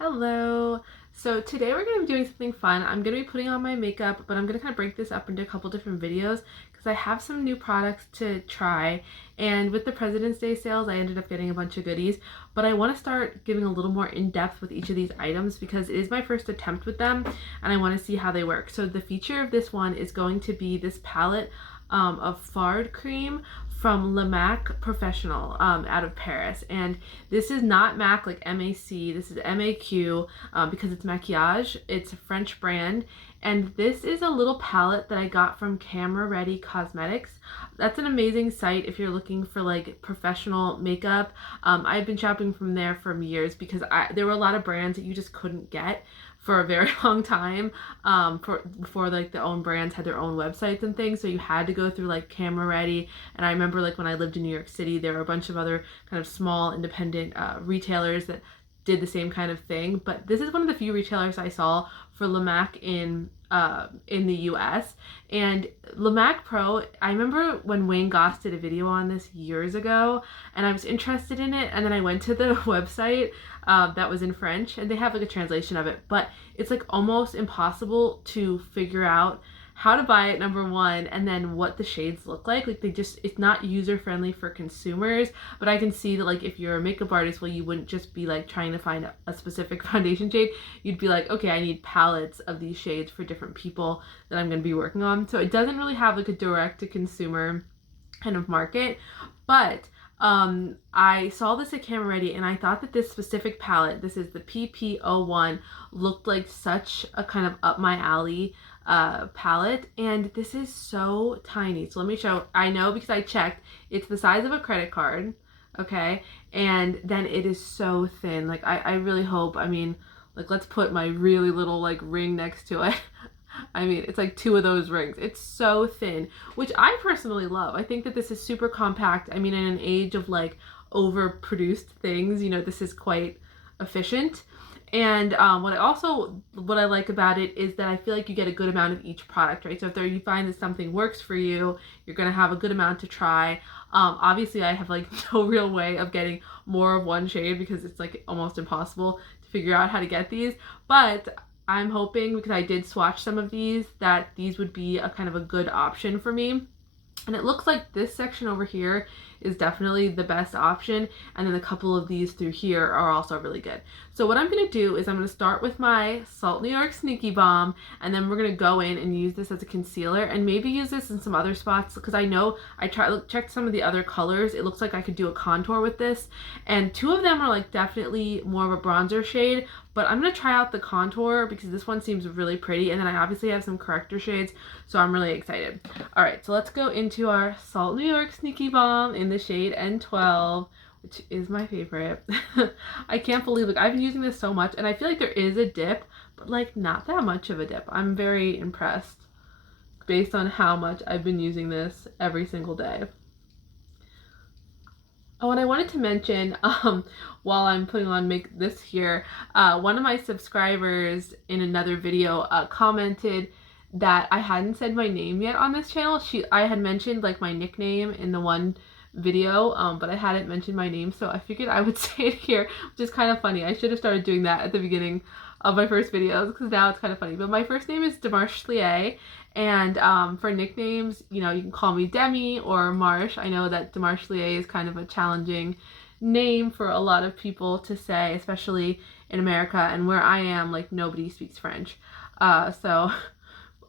Hello. So today we're going to be doing something fun. I'm going to be putting on my makeup, but I'm going to kind of break this up into a couple different videos because I have some new products to try. And with the President's Day sales, I ended up getting a bunch of goodies, but I want to start giving a little more in depth with each of these items because it is my first attempt with them and I want to see how they work. So the feature of this one is going to be this palette of Fard cream from MAC Professional out of Paris. And this is not MAC like M-A-C, this is M-A-Q because it's maquillage. It's a French brand. And this is a little palette that I got from Camera Ready Cosmetics. That's an amazing site if you're looking for like professional makeup. I've been shopping from there for years because there were a lot of brands that you just couldn't get for a very long time before like the own brands had their own websites and things, so you had to go through like Camera Ready. And I remember like when I lived in New York City, there were a bunch of other kind of small independent retailers that did the same kind of thing, but this is one of the few retailers I saw for MAC in the US. And MaqPro, I remember when Wayne Goss did a video on this years ago and I was interested in it, and then I went to the website that was in French and they have like a translation of it, but it's like almost impossible to figure out how to buy it, number one, and then what the shades look like. Like it's not user friendly for consumers, but I can see that like if you're a makeup artist, well, you wouldn't just be like trying to find a specific foundation shade. You'd be like, okay, I need palettes of these shades for different people that I'm going to be working on. So it doesn't really have like a direct to consumer kind of market, but I saw this at Camera Ready and I thought that this specific palette, this is the PP01, looked like such a kind of up my alley palette. And this is so tiny, so let me show. I know because I checked, it's the size of a credit card, okay, and then it is so thin. Like I really hope, I mean, like let's put my really little like ring next to it. I mean, it's like two of those rings. It's so thin, which I personally love. I think that this is super compact. I mean, in an age of like overproduced things, you know, this is quite efficient. And what I like about it is that I feel like you get a good amount of each product, right? So if you find that something works for you, you're gonna have a good amount to try. Obviously I have like no real way of getting more of one shade because it's like almost impossible to figure out how to get these, but I'm hoping, because I did swatch some of these, that these would be a kind of a good option for me. And it looks like this section over here is definitely the best option, and then a couple of these through here are also really good. So what I'm going to do is I'm going to start with my Salt New York Sneaky Balm, and then we're going to go in and use this as a concealer and maybe use this in some other spots, because I know I checked some of the other colors. It looks like I could do a contour with this, and two of them are like definitely more of a bronzer shade, but I'm going to try out the contour because this one seems really pretty, and then I obviously have some corrector shades, so I'm really excited. All right, so let's go into our Salt New York Sneaky Balm in the shade N12, which is my favorite. I can't believe, like, I've been using this so much, and I feel like there is a dip, but like not that much of a dip. I'm very impressed based on how much I've been using this every single day. Oh, and I wanted to mention, while I'm putting on this here, one of my subscribers in another video commented that I hadn't said my name yet on this channel. I had mentioned like my nickname in the one video, but I hadn't mentioned my name, so I figured I would say it here, which is kind of funny. I should have started doing that at the beginning of my first videos because now it's kind of funny. But my first name is Demarche, and for nicknames, you know, you can call me Demi or Marsh. I know that Demarche is kind of a challenging name for a lot of people to say, especially in America, and where I am, like, nobody speaks French. So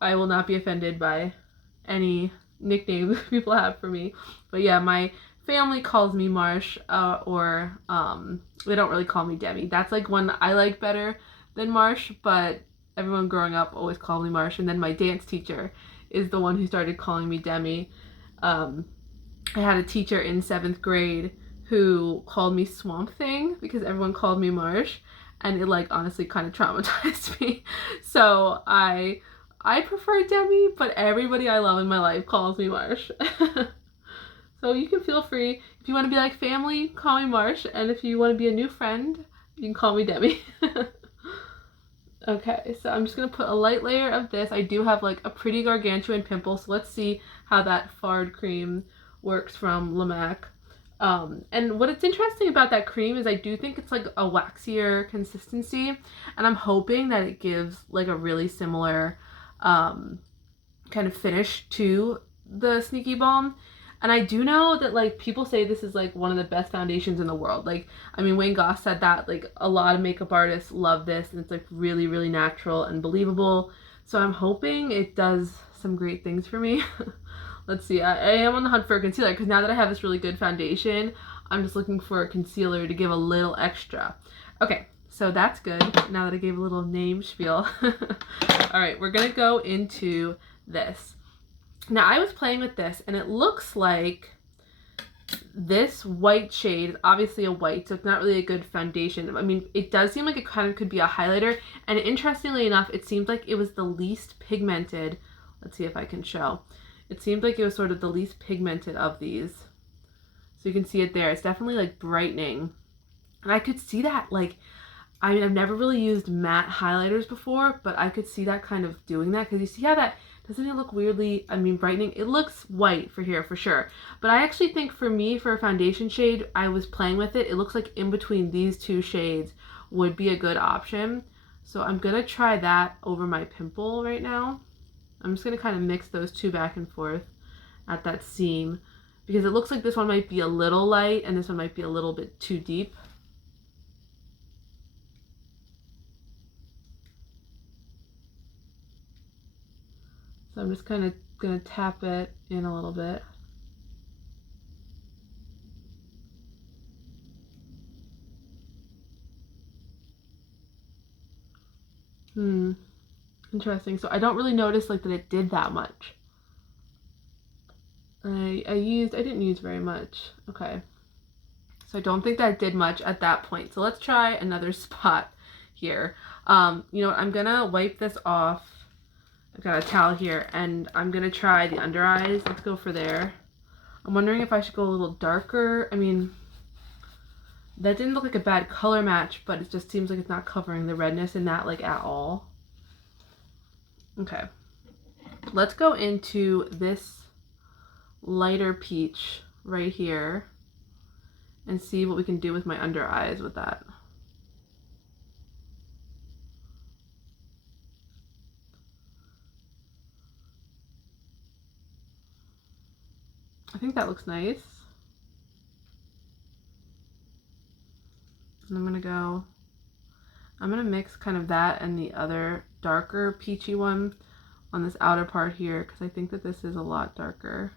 I will not be offended by any nicknames people have for me. But yeah, my family calls me Marsh, or they don't really call me Demi. That's like one I like better than Marsh, but everyone growing up always called me Marsh. And then my dance teacher is the one who started calling me Demi. I had a teacher in 7th grade who called me Swamp Thing because everyone called me Marsh, and it like honestly kind of traumatized me. So I prefer Demi, but everybody I love in my life calls me Marsh. So you can feel free. If you want to be like family, call me Marsh, and if you want to be a new friend, you can call me Demi. Okay, so I'm just going to put a light layer of this. I do have like a pretty gargantuan pimple, so let's see how that Fard cream works from MAC. And what it's interesting about that cream is I do think it's like a waxier consistency, and I'm hoping that it gives like a really similar kind of finish to the Sneaky Balm. And I do know that like people say this is like one of the best foundations in the world. Like, I mean, Wayne Goss said that, like a lot of makeup artists love this, and it's like really, really natural and believable. So I'm hoping it does some great things for me. Let's see, I am on the hunt for a concealer because now that I have this really good foundation, I'm just looking for a concealer to give a little extra. Okay, so that's good now that I gave a little name spiel. All right, we're gonna go into this. Now I was playing with this and it looks like this white shade is obviously a white, so it's not really a good foundation. I mean, it does seem like it kind of could be a highlighter, and interestingly enough, it seemed like it was the least pigmented. Let's see if I can show. It seemed like it was sort of the least pigmented of these. So you can see it there. It's definitely like brightening. And I could see that, like, I mean, I've never really used matte highlighters before, but I could see that kind of doing that, because you see how that, doesn't it look weirdly, I mean, brightening? It looks white for here, for sure. But I actually think for me, for a foundation shade, I was playing with it. It looks like in between these two shades would be a good option. So I'm going to try that over my pimple right now. I'm just going to kind of mix those two back and forth at that seam, because it looks like this one might be a little light and this one might be a little bit too deep. So I'm just kind of going to tap it in a little bit. Interesting. So I don't really notice like that it did that much. I didn't use very much. Okay. So I don't think that did much at that point. So let's try another spot here. You know what? I'm gonna wipe this off. I've got a towel here, and I'm gonna try the under eyes. Let's go for there. I'm wondering if I should go a little darker. I mean, that didn't look like a bad color match, but it just seems like it's not covering the redness in that like at all. Okay. Let's go into this lighter peach right here and see what we can do with my under eyes with that. I think that looks nice. And I'm gonna mix kind of that and the other darker peachy one on this outer part here, because I think that this is a lot darker.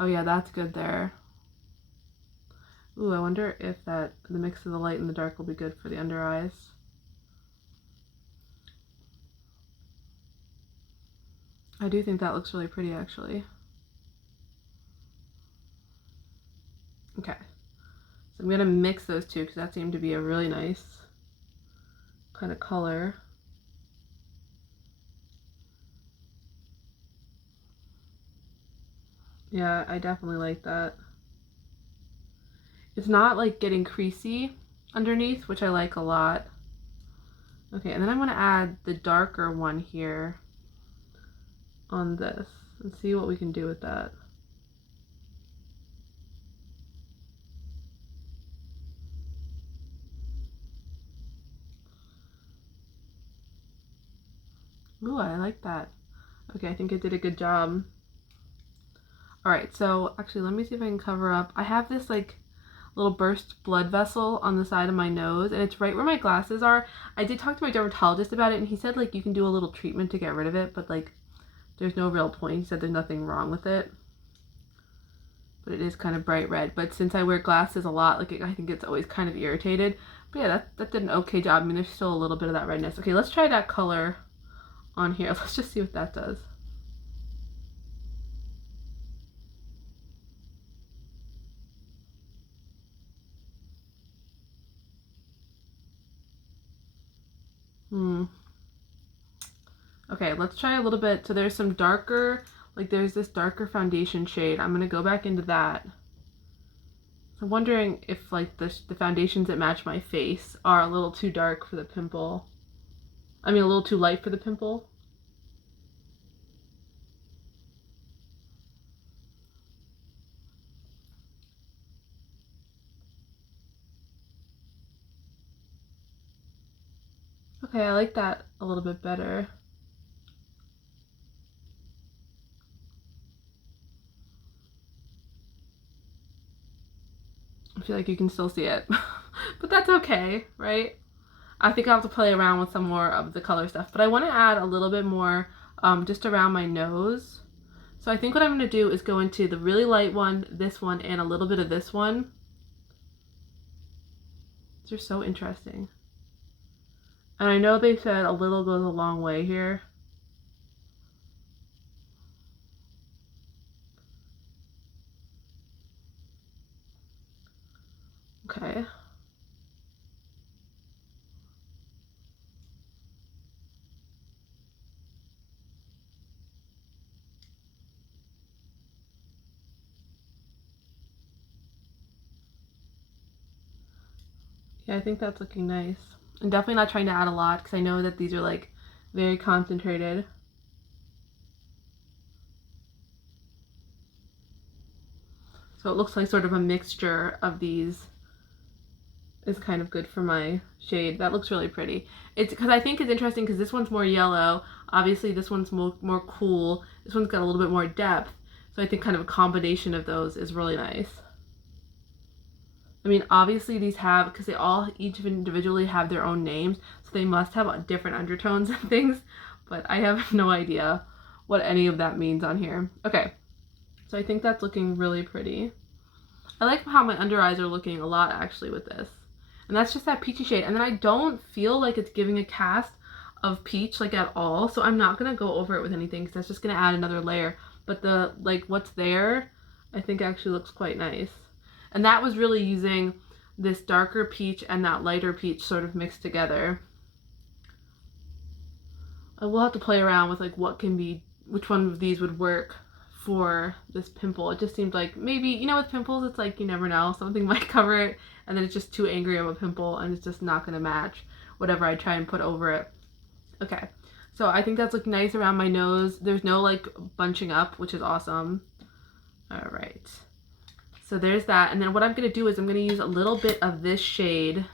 Oh yeah, that's good there. Ooh, I wonder if the mix of the light and the dark will be good for the under eyes. I do think that looks really pretty, actually. Okay, so I'm gonna mix those two because that seemed to be a really nice kind of color. Yeah, I definitely like that. It's not like getting creasy underneath, which I like a lot. Okay, and then I'm gonna add the darker one here on this and see what we can do with that. Ooh, I like that. Okay, I think I did a good job. Alright, so actually let me see if I can cover up. I have this like little burst blood vessel on the side of my nose, and it's right where my glasses are. I did talk to my dermatologist about it, and he said like you can do a little treatment to get rid of it, but like there's no real point. He said there's nothing wrong with it. But it is kind of bright red. But since I wear glasses a lot, like I think it's always kind of irritated. But yeah, that did an okay job. I mean, there's still a little bit of that redness. Okay, let's try that color on here. Let's just see what that does. Okay, let's try a little bit. So there's some darker, like there's this darker foundation shade. I'm gonna go back into that. I'm wondering if like the foundations that match my face are a little too dark for the pimple. I mean, a little too light for the pimple. Okay, I like that a little bit better. I feel like you can still see it, but that's okay, right? I think I'll have to play around with some more of the color stuff, but I want to add a little bit more just around my nose. So I think what I'm going to do is go into the really light one, this one, and a little bit of this one. These are so interesting. And I know they said a little goes a long way here. Okay. Yeah, I think that's looking nice. I'm definitely not trying to add a lot because I know that these are like very concentrated. So it looks like sort of a mixture of these is kind of good for my shade. That looks really pretty. It's because I think it's interesting because this one's more yellow. Obviously this one's more cool. This one's got a little bit more depth. So I think kind of a combination of those is really nice. I mean, obviously these have, because they all each individually have their own names, so they must have different undertones and things, but I have no idea what any of that means on here. Okay, so I think that's looking really pretty. I like how my under eyes are looking a lot actually with this. And that's just that peachy shade. And then I don't feel like it's giving a cast of peach like at all, so I'm not gonna go over it with anything because that's just gonna add another layer. But the like what's there, I think actually looks quite nice. And that was really using this darker peach and that lighter peach sort of mixed together. I will have to play around with like what can be, which one of these would work for this pimple. It just seemed like maybe, you know, with pimples, it's like you never know. Something might cover it and then it's just too angry of a pimple and it's just not going to match whatever I try and put over it. Okay, so I think that's looking nice around my nose. There's no like bunching up, which is awesome. All right. So there's that. And then what I'm going to do is I'm going to use a little bit of this shade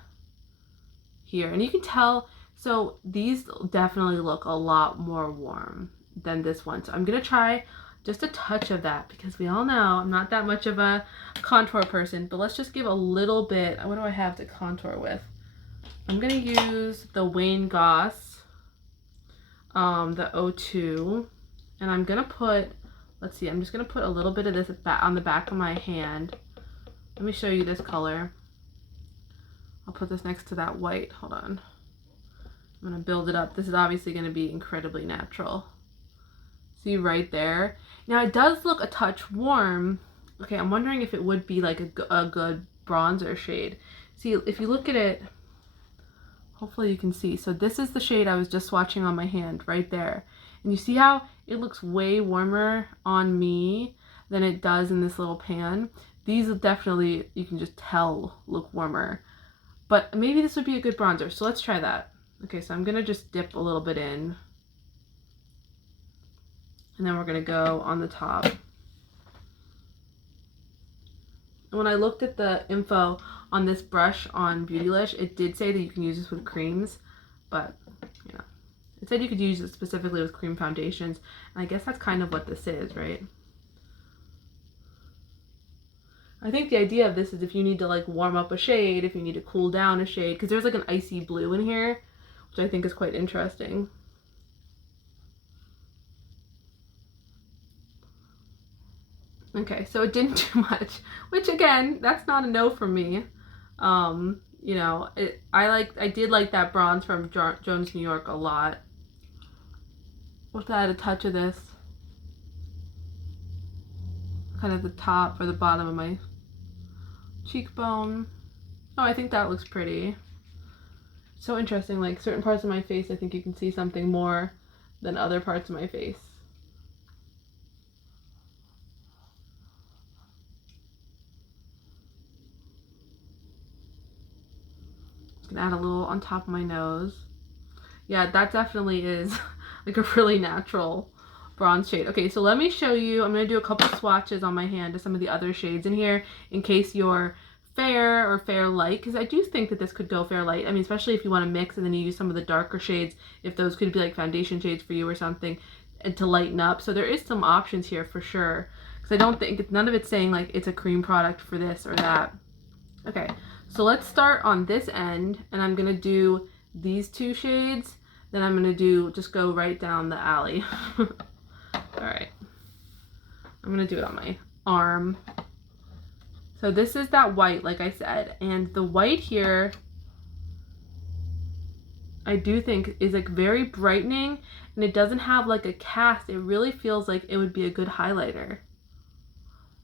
here. And you can tell, so these definitely look a lot more warm than this one. So I'm going to try just a touch of that because we all know I'm not that much of a contour person. But let's just give a little bit. What do I have to contour with? I'm going to use the Wayne Goss, the O2. And I'm going to put... Let's see, I'm just going to put a little bit of this on the back of my hand. Let me show you this color. I'll put this next to that white. Hold on. I'm going to build it up. This is obviously going to be incredibly natural. See right there? Now it does look a touch warm. Okay, I'm wondering if it would be like a good bronzer shade. See, if you look at it, hopefully you can see. So this is the shade I was just swatching on my hand right there. And you see how it looks way warmer on me than it does in this little pan. These definitely, you can just tell, look warmer. But maybe this would be a good bronzer, so let's try that. Okay, so I'm going to just dip a little bit in. And then we're going to go on the top. And when I looked at the info on this brush on Beautylish, it did say that you can use this with creams, but, you know. It said you could use it specifically with cream foundations, and I guess that's kind of what this is, right? I think the idea of this is if you need to like warm up a shade, if you need to cool down a shade, because there's like an icy blue in here, which I think is quite interesting. Okay, so it didn't do much, which again, that's not a no from me. You know, I did like that bronze from Jones New York a lot. Let's add a touch of this, kind of the top or the bottom of my cheekbone. Oh, I think that looks pretty. So interesting, like certain parts of my face, I think you can see something more than other parts of my face. Just gonna add a little on top of my nose. Yeah, that definitely is like a really natural bronze shade. Okay, so let me show you. I'm going to do a couple swatches on my hand to some of the other shades in here in case your fair or fair light, because I do think that this could go fair light. I mean, especially if you want to mix and then you use some of the darker shades, if those could be like foundation shades for you or something, and to lighten up. So there is some options here for sure, because I don't think, none of it's saying like it's a cream product for this or that. Okay, so let's start on this end, and I'm gonna do these two shades, then I'm gonna do, just go right down the alley. All right, I'm gonna do it on my arm. So this is that white, like I said, and the white here, I do think is like very brightening, and it doesn't have like a cast. It really feels like it would be a good highlighter.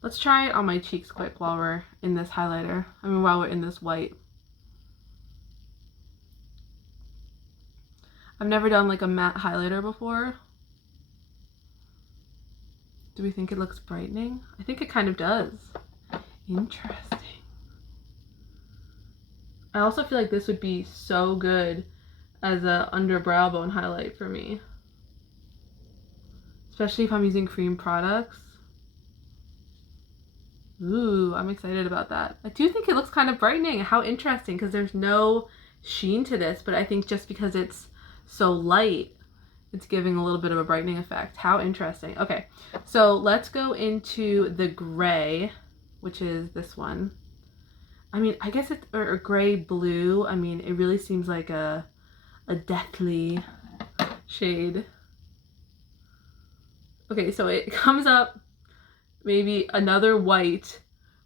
Let's try it on my cheeks quick while we're in this highlighter. I mean, while we're in this white. I've never done like a matte highlighter before. Do we think it looks brightening? I think it kind of does. Interesting. I also feel like this would be so good as a under brow bone highlight for me, especially if I'm using cream products. Ooh, I'm excited about that. I do think it looks kind of brightening. How interesting, because there's no sheen to this, but I think just because it's so light, it's giving a little bit of a brightening effect. How interesting. Okay, so let's go into the gray, which is this one. I mean, I guess it's a gray blue. I mean, it really seems like a deathly shade. Okay, so it comes up maybe another white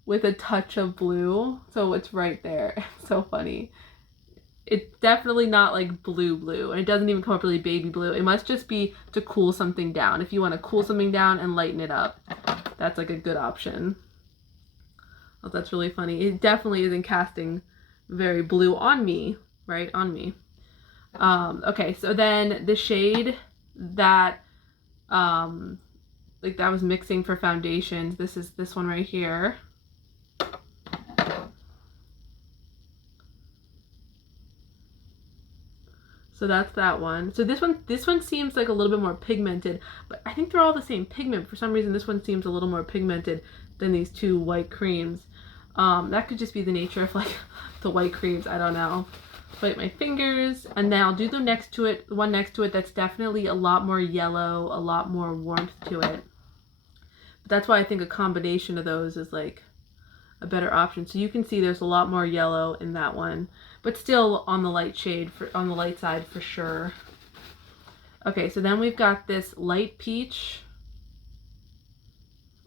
with a touch of blue. So it's right there. So funny. It's definitely not like blue, and it doesn't even come up really baby blue. It must just be to cool something down. If you want to cool something down and lighten it up, that's like a good option. Oh, that's really funny. It definitely isn't casting very blue on me, right? On me. Okay, so then the shade that like that was mixing for foundations, this is this one right here. So that's that one. So this one seems like a little bit more pigmented, but I think they're all the same pigment. For some reason, this one seems a little more pigmented than these two white creams. That could just be the nature of like the white creams. I don't know. Bite my fingers, and then I'll do the next to it, the one next to it that's definitely a lot more yellow, a lot more warmth to it. But that's why I think a combination of those is like a better option. So you can see there's a lot more yellow in that one, but still on the light shade, on the light side for sure. Okay, so then we've got this light peach.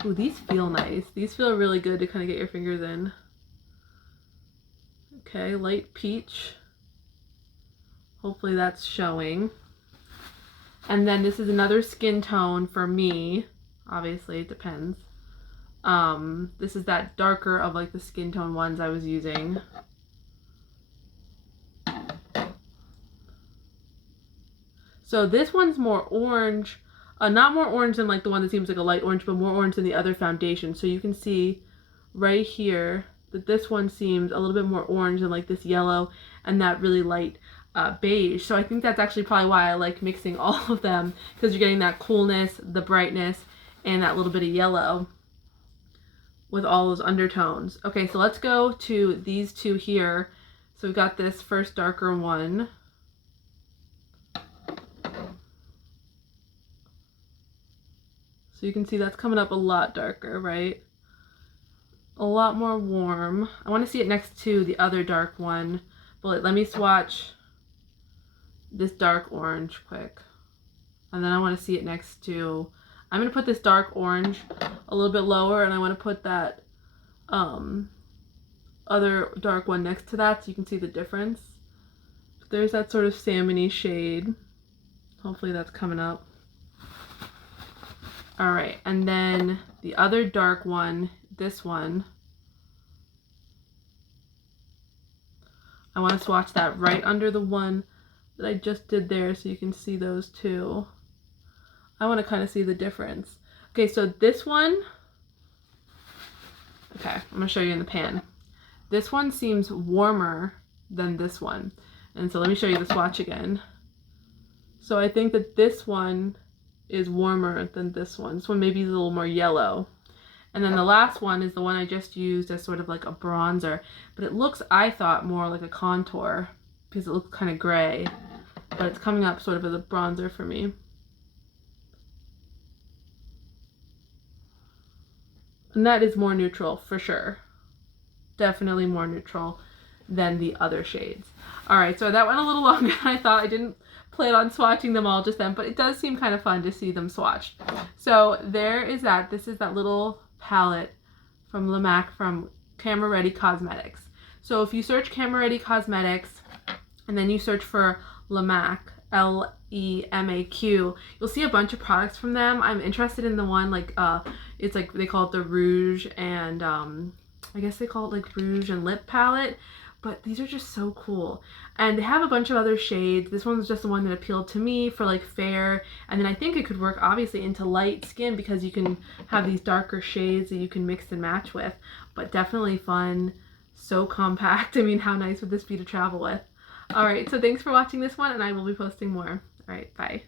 Ooh, these feel nice. These feel really good to kind of get your fingers in. Okay, light peach. Hopefully that's showing. And then this is another skin tone for me. Obviously, it depends. This is that darker of like the skin tone ones I was using. So this one's more orange. Not more orange than like the one that seems like a light orange, but more orange than the other foundation. So you can see right here that this one seems a little bit more orange than like this yellow and that really light beige. So I think that's actually probably why I like mixing all of them, because you're getting that coolness, the brightness, and that little bit of yellow with all those undertones. Okay, so let's go to these two here. So we've got this first darker one. So you can see that's coming up a lot darker, right? A lot more warm. I want to see it next to the other dark one, but let me swatch this dark orange quick. And then I want to see it next to, I'm going to put this dark orange a little bit lower, and I want to put that other dark one next to that so you can see the difference. There's that sort of salmon-y shade. Hopefully that's coming up. All right, and then the other dark one, this one, I want to swatch that right under the one that I just did there so you can see those two. I want to kind of see the difference. Okay, so this one, okay, I'm going to show you in the pan. This one seems warmer than this one. And so let me show you the swatch again. So I think that this one is warmer than this one. This one maybe is a little more yellow. And then the last one is the one I just used as sort of like a bronzer, but it looks, I thought, more like a contour because it looks kind of gray, but it's coming up sort of as a bronzer for me. And that is more neutral for sure. Definitely more neutral than the other shades. All right, so that went a little longer than I thought. I didn't plan on swatching them all just then, but it does seem kind of fun to see them swatched. So there is that. This is that little palette from MAC from Camera Ready Cosmetics. So if you search Camera Ready Cosmetics and then you search for MAC, L-E-M-A-Q, you'll see a bunch of products from them. I'm interested in the one like it's like they call it the Rouge and I guess they call it like Rouge and Lip Palette, but these are just so cool. And they have a bunch of other shades. This one's just the one that appealed to me for like fair, and then I think it could work obviously into light skin because you can have these darker shades that you can mix and match with, but definitely fun, so compact. I mean, how nice would this be to travel with? All right, so thanks for watching this one, and I will be posting more. All right, bye.